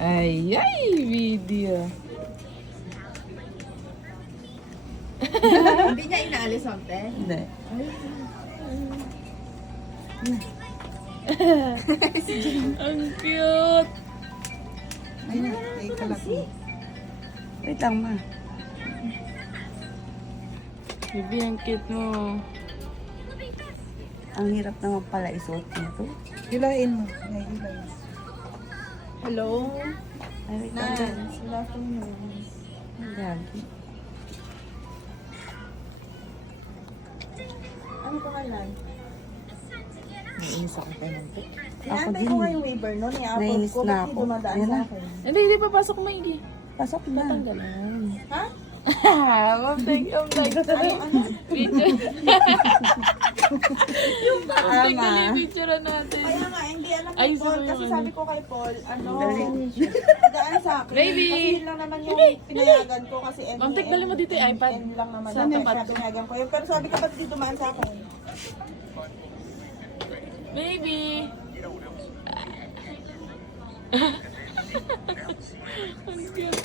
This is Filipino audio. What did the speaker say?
Ay, video. Hindi niya inaalis, Ante? Hindi. Ang cute. Ayun, ay kalaki. Wait lang, ma. Bibi, ang cute mo. Ang hirap naman pala isuot nito. Hilain mo. Ay, hilain. Hello? Ay, wait lang. Nance, good afternoon. Ang gagi. Ano pangalan? Nainis ako kay Nante. Ako Inaantay din. ko nga yung waiver nun. I-upload Nainis ko. na Bakit ako. di dumadaan Ayan sa na. akin? Hindi, papasok mo, hindi. Pasok na. Ha? Mamtag. Video. Yung mamtag na picture natin. Kaya nga, hindi alam Ay, ni Paul. sabi Kasi yung sabi ano. ko kay Paul, Dali. daan sa akin. Baby! Kasi yun lang naman yung pinayagan ko. Kasi Ma'am, tek, dali mo dito yung iPad. N lang naman Saan yung dapat iPad? siya pinayagan ko. Pero sabi ko, ba't di dumaan sa akin? Baby! Ang cute,